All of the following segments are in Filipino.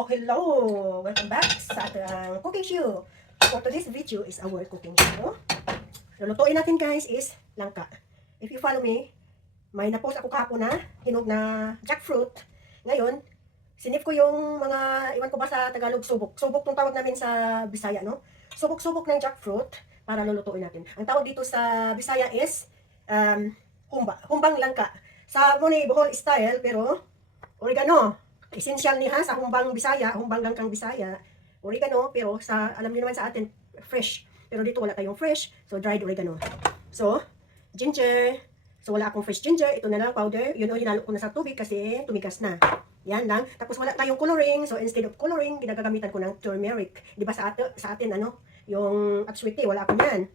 So, hello! Welcome back sa ating cooking show. For today's video is our cooking show. Lulutuin natin guys is langka. If you follow me, may na-post ako kahapon na hinog na jackfruit. Ngayon, sinip ko yung mga, iwan ko ba sa Tagalog, subok. Subok tong tawag namin sa Bisaya, no? Subok-subok ng jackfruit para lulutuin natin. Ang tawag dito sa Bisaya is humbang langka. Sa Muni Bohol style, pero oregano. Essential niya sa humbang Bisaya, humbang langkang Bisaya, oregano, pero sa, alam niyo naman sa atin, fresh. Pero dito wala tayong fresh, so dried oregano. So, ginger. So, wala akong fresh ginger. Ito na lang, powder. Yun o, hinalo ko na sa tubig kasi tumigas na. Yan lang. Tapos wala tayong coloring. So, instead of coloring, ginagamitan ko ng turmeric. Di ba sa atin, ano, yung atsuite, wala akong yan.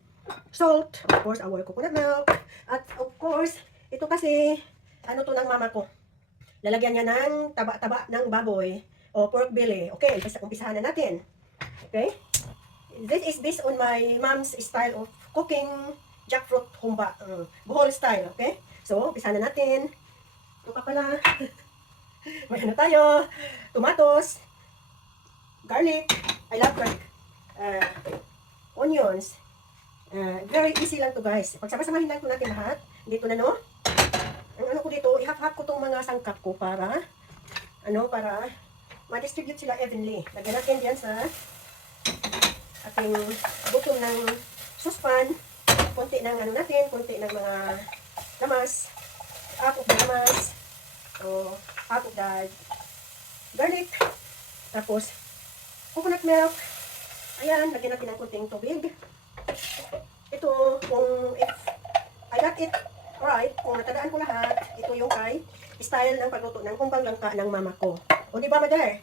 Salt, of course, our coconut milk. At of course, ito kasi, ano to ng mama ko. Lalagyan niya ng taba-taba ng baboy o pork belly. Okay, umpisahan na natin. Okay? This is based on my mom's style of cooking jackfruit humba. Bohol style, okay? So, umpisahan na natin. Ito pa pala. May ano tayo. Tomatoes. Garlic. I love garlic. Onions. Very easy lang to guys. Pagsama-samahin lang to natin lahat. Dito na no. Ang ano ko dito, ihap-hap ko tong mga sangkap ko para ma-distribute sila evenly. Lagyan natin diyan sa ating button ng suspan. Konti ng ano natin, konti ng mga lamas. Half of the lamas. So, half of the garlic. Tapos, coconut milk. Ayan, lagyan natin ng konting tubig. Ito, kung if I got it right, kung natadaan ko lahat, ito yung kay style ng pagluto ng humbang langka ng mama ko. O di ba, mother?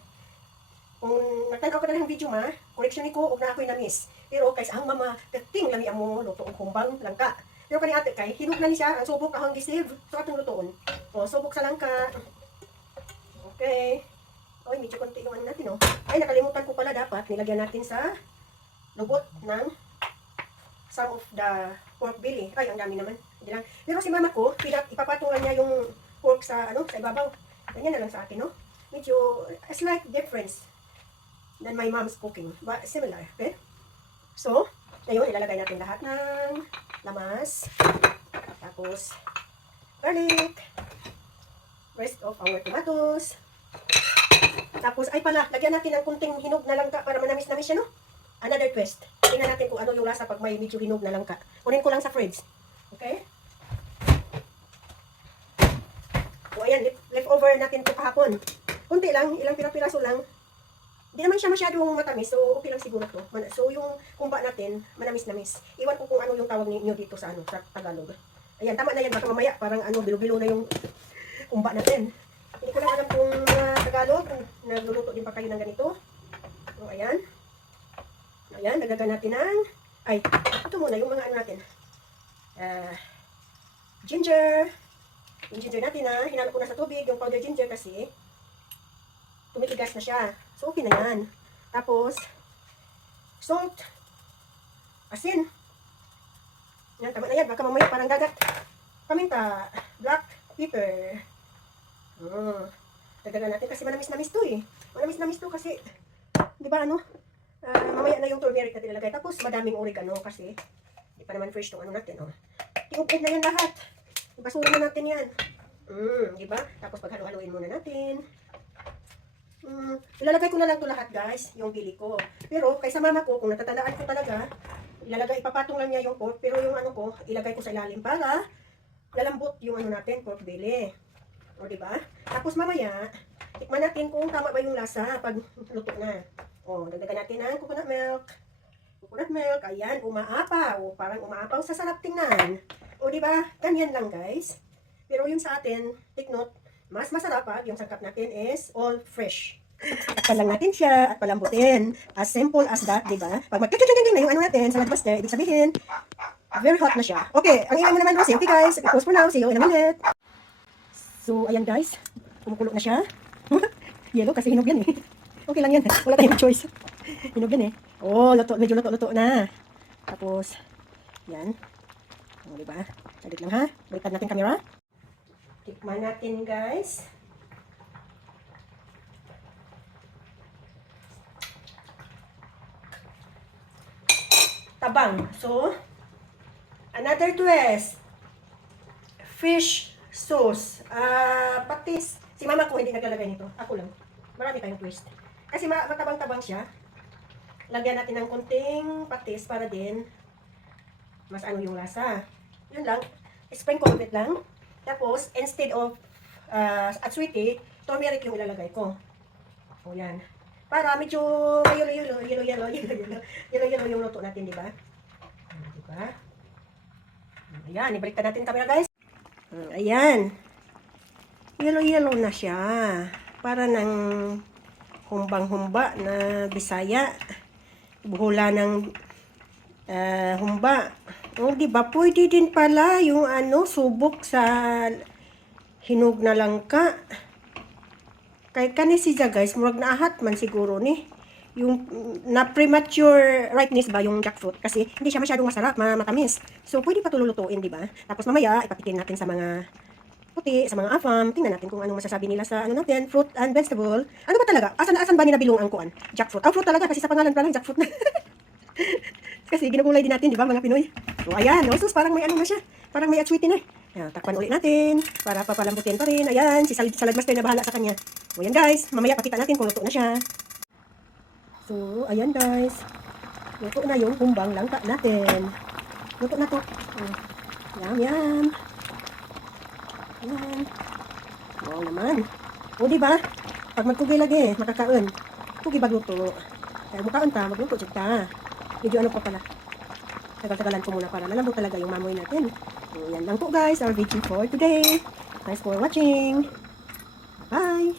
Kung nagtanaw ka na ng video ma, correction ko, huwag na ako'y na-miss. Pero kaysa ang mama, kating lami mo luto ang humbang langka. Pero kani ate kay, hinug na ni siya, ang subok ahang gisib, so atong lutoon. O, subok sa langka. Okay. Oy, medyo konti yung ano natin, oh. Ay, nakalimutan ko pala dapat, nilagyan natin sa lubot ng some of the pork belly. Ay, ang dami naman. Hindi lang. Pero si mama ko, ipapatungan niya yung pork sa, sa ibabaw. Ganyan na lang sa akin, no? Medyo, a slight difference than my mom's cooking. But similar, okay? So, ngayon, ilalagay natin lahat ng lamas. Tapos, garlic. Rest of our tomatoes. Tapos, ay pala, lagyan natin ng kunting hinog na langka para manamis-namis siya, no? Another twist. Tingnan natin kung ano yung lasa pag may medyo hinog na langka. Kunin ko lang sa fridge. Okay? So, ayan, leftover natin ito kahapon. Kunti lang, ilang piraso lang. Hindi naman siya masyadong matamis, so okay lang siguro to. So, yung kumba natin, manamis-namis. Iwan ko kung ano yung tawag niyo dito sa, sa Tagalog. Ayan, tama na yan. Baka mamaya, parang bilo-bilo na yung kumba natin. Hindi ko lang alam kung Tagalog, kung nagluluto din pa kayo ng ganito. So, ayan. Ayan, nagdagan natin ng, ito muna, yung mga ano natin. Ginger. Yung ginger natin hinalo ko na sa tubig, yung powder ginger kasi, tumitigas na siya. So, okay na yan. Tapos, salt. Asin. Yan, tama na yan. Baka mamaya parang dagat. Paminta. Black pepper. Dagdagan natin kasi manamis-namis to eh. Manamis-namis to kasi, di ba mamaya na yung turmeric natin ilalagay. Tapos, madaming oregano kasi di pa naman fresh tong ano natin, oh. Tiubog na yan lahat. Ibasura na natin yan. Di ba? Tapos, paghalo-haloin muna natin. Ilalagay ko na lang to lahat, guys, yung bili ko. Pero, kaysa mama ko, kung natatandaan ko talaga, ipapatong lang niya yung pork. Pero yung ano ko, ilagay ko sa ilalim para lalambot yung ano natin, pork belly. O, di ba? Tapos, mamaya, tikman natin kung tama ba yung lasa pag luto na. O, dagdagan natin ng coconut milk. Coconut milk, ayan, umaapaw. Parang umaapaw sa sarap tingnan. O, di ba? Ganyan lang, guys. Pero yung sa atin, take note, mas masarap pag yung sangkap natin is all fresh. Takpan lang natin siya at palambutin. As simple as that, di ba? Pag magkakakakakak na yung ano natin sa lagbuster, ibig sabihin, very hot na siya. Okay, ang ingay mo naman, Rosie. Okay, guys, pause for now. See you in a minute. So, ayan, guys. Kumukulo na siya. Yellow kasi hinog yan eh. Okay lang yan. Wala tayong choice. Hinog yan eh. Oh, medyo luto na. Tapos, yan. O, diba? Salit lang ha. Baliktad natin camera. Tikman natin, guys. tabang. So, another twist. Fish sauce. Patis. Si mama ko hindi naglalagay nito. Ako lang. Marami tayong twist. Kasi matabang-tabang siya. Lagyan natin ng konting patis para din mas ano yung lasa. Yun lang. Sprinkle it lang. Tapos, instead of at sweetie, turmeric yung ilalagay ko. O yan. Para medyo yellow yung luto natin, di ba? Di ba? Ayan, ibaliktad natin camera, guys. Ayan. Yellow na siya. Para ng humbang-humba na Bisaya. Buhula ng humba. O, di ba? Pwede din pala yung subok sa hinog na langka. Kay kani siya, guys, murag naahat man siguro ni. Yung na premature ripeness ba yung jackfruit kasi hindi siya masyadong masarap, matamis. So pwede pa tululutuin, di ba? Tapos mamaya ipatikin natin sa mga puti, sa mga afam. Tingnan natin kung anong masasabi nila sa natin, fruit and vegetable. Ano ba talaga? Asan ba nila bilong ang kuan? Jackfruit. Fruit talaga kasi sa pangalan pa lang jackfruit na. Kasi ginugulay din natin, di ba, mga Pinoy? So ayan, sus, parang may ano na siya. Parang may atswiti na. Ayan, takpan ulit natin para papalambutin pa rin. Ayan, si salad master na bahala sa kanya. So ayan, guys, mamaya pakita natin kung luto na siya. So, ayan, guys. Luto na yung humbang langka natin. Luto na to. Yum. Ayan. Wow naman. O, diba? Pag magkugi lagi, makakaon. Kugi bagluto. Kaya mukhaon ka, magluto siya ka. Medyo ano pa pala. Tagal-tagalan ko muna para malambot talaga yung mamoy natin. So, yan lang po, guys. Our video for today. Thanks for watching. Bye!